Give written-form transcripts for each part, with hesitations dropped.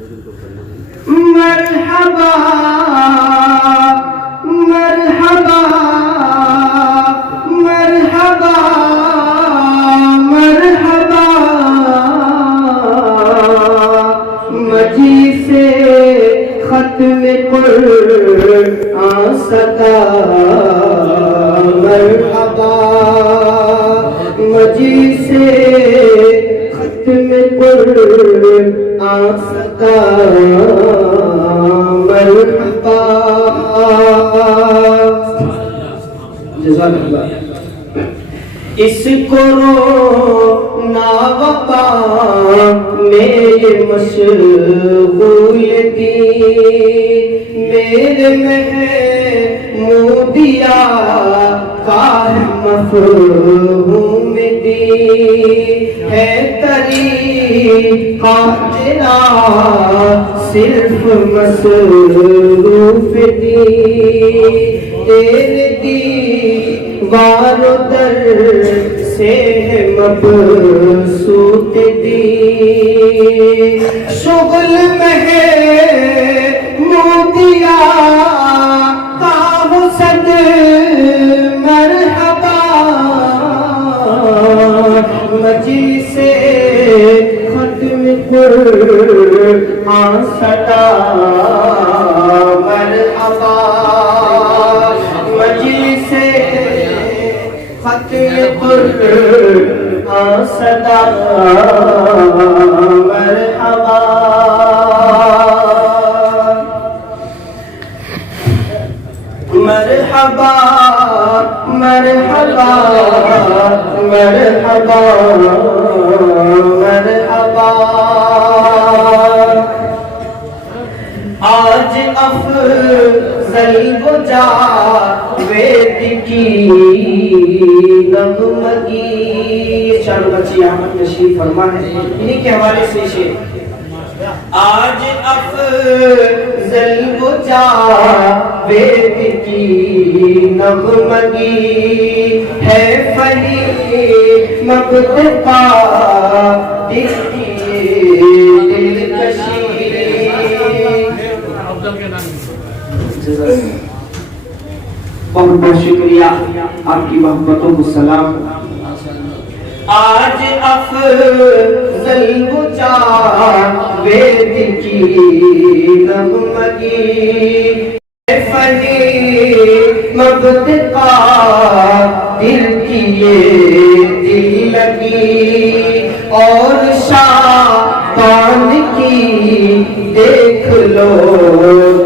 مرحبا مرحبا مرحبا مرحبا مجی سے ختم قرآن صدا مرحبا مجی سے ختم قرآن صدا مرحبا جزاک اللہ اس کو رونا وبا میرے مشغول دی میرے محمودیہ کا مفہوم دی ہے طریقہ تیرا صرف مصروف دی تیرے دیوار و در سے مبسوط دی شغل محمودیہ کا حسد مرحبا مجلس ختم قرآن صدا مرحبا مجلس ختم قرآن صدا مرحبا مرحبا مرحبا مرحبا مرحبا آج افضل وہ جاوید کی نغمگی چارو بچی احمد تشریف فرما ہے انہی کے حوالے سے شعر آج افضل وہ جاوید کی نغمگی ہے فنی مبتقا دکھتی دلکشی بہت بہت شکریہ آپ کی محبتوں کو سلام آج افضل وہ جاوید کی نغمگی فنی مبتقا دل کی یہ دل لگی اور شاہبان کی دیکھ لو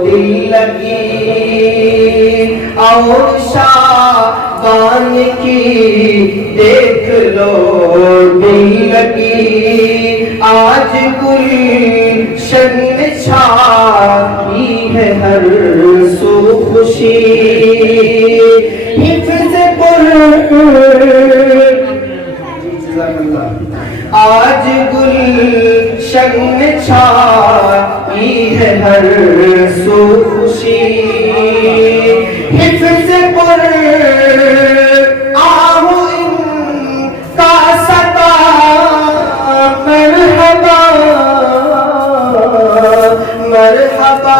دل لگی اور شاہبان کی دیکھ لو دل لگی آج گلشن میں چھائی ہے ہر سو خوشی حفظ آج گلشن میں چھائی ہے ہر سو خوشی حفظ آہو ان کا صدا مرحبا مرحبا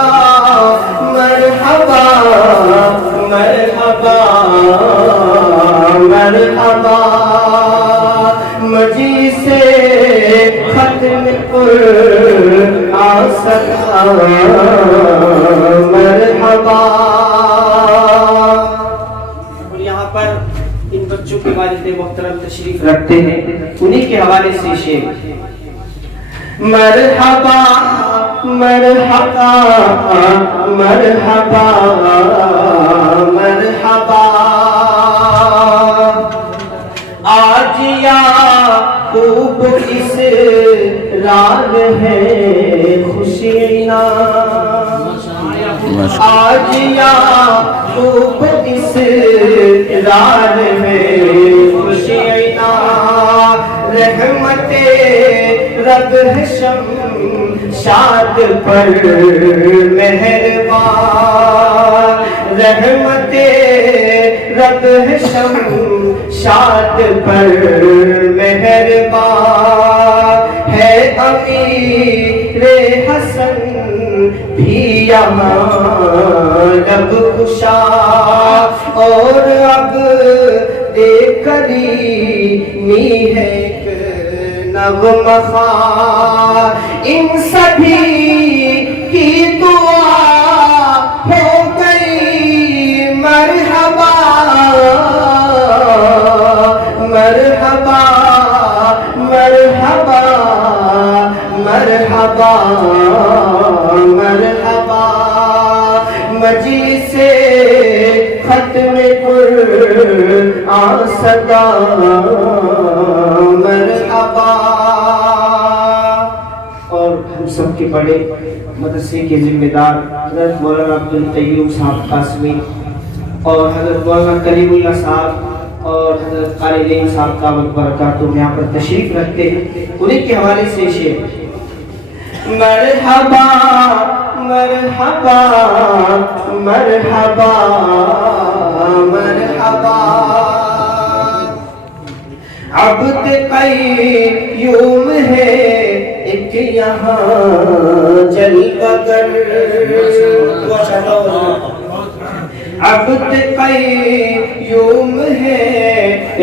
مرحبا مرحبا مرحبا مجلس ختم قرآن صدا مرحبا اور یہاں پر ان بچوں کے والد محترم تشریف رکھتے ہیں انہی کے حوالے سے شعر مرحبا مرحبا مرحبا مرحبا آج یعقوب اس رات ہے خوشیاں آج یعقوب اس رات ہے خوشیاں رحمت رب ہے شمشاد پر مہربان رحمت رب ہے شمشاد پر مہربان ہے امیر ذکر حسن بھی یہاں لب کشا اور اب دیکھ کرینی ہے ایک نغمہ خوار ان سبھی کی دعا ہو گئی مرحبا مرحبا مرحبا مرحبا مرحبا مجلس ختم قرآن صدا مرحبا. اور ہم سب کے بڑے مدرسے کے ذمہ دار حضرت مولانا عبدالقیوم صاحب قاسمی اور حضرت مولانا کریم اللہ صاحب اور حضرت قاری نعیم صاحب دامت برکاتہم یہاں پر تشریف رکھتے ہیں. انہیں کے حوالے سے شعر مرحبا مرحبا مرحبا مرحبا عبد قیوم ہے ایک یہاں جلوہ گر عبد قیوم ہے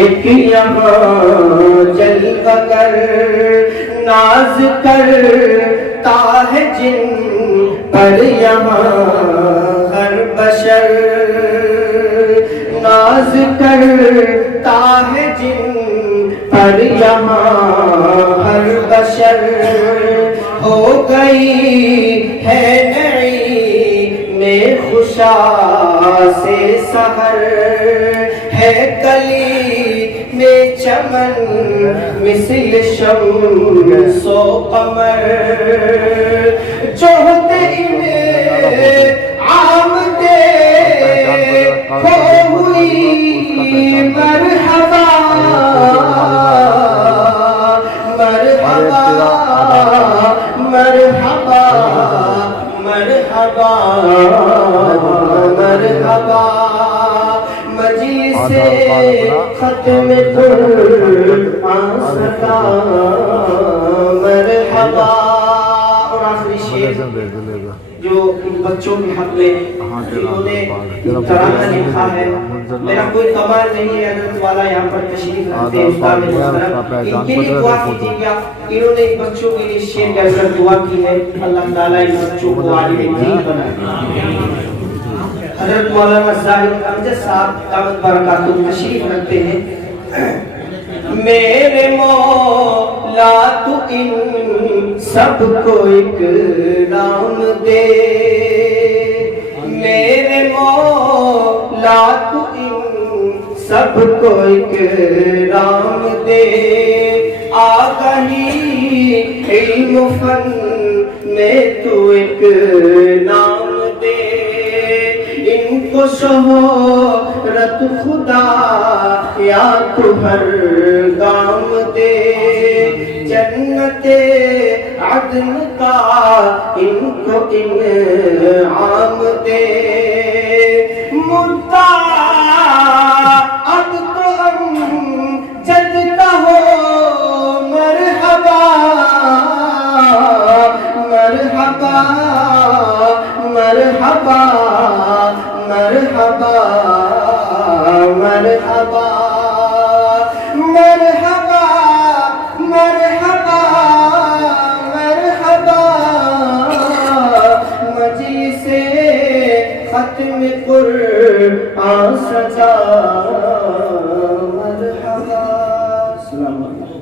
ایک یہاں جلوہ گر ناز کرتا ہے جن پر یہاں ہر بشر ناز کرتا ہے جن پر یہاں ہر بشر ہو گئی ہے نئی میں خوشا سے سحر ہے کلی میں چمن مثل شمس و قمر جوہد آمد ہو ہوئی مرحبا مرحبا مرحبا مرحبا مرحبا مجلس ختم قرآن صدا مرحبا. اور آخری شعر جو ان بچوں کے حق میں انہوں نے ترانہ لکھا ہے. میرا کوئی کمال نہیں ہے, حضرت والا یہاں پر تشریف رکھتے ہیں استاد محترم, ان کے لیے دعا کیجیے گا. انہوں نے بچوں کے لیے شعر کہہ کر دعا کی ہے, اللہ تعالیٰ ان بچوں کو عالم دین بنائے. حضرت مولانا زاہد امجد صاحب دامت برکاتہم تشریف رکھتے ہیں. میرے مولا تو ان سب کو اکرام دے, میرے مولا تو ان سب کو اکرام دے. آگہی علم فن میں تو ایک نام دے, ان کو شہرت خدا یا تو ہر گام دے. جنت عدن کا ان کو انعام دے. مدعا اب تو ہم جد کہو مرحبا مرحبا مرحبا مرحبا مرحبا مرحبا مرحبا مرحبا مجلس ختم قرآن سجا مرحبا. السلام علیکم.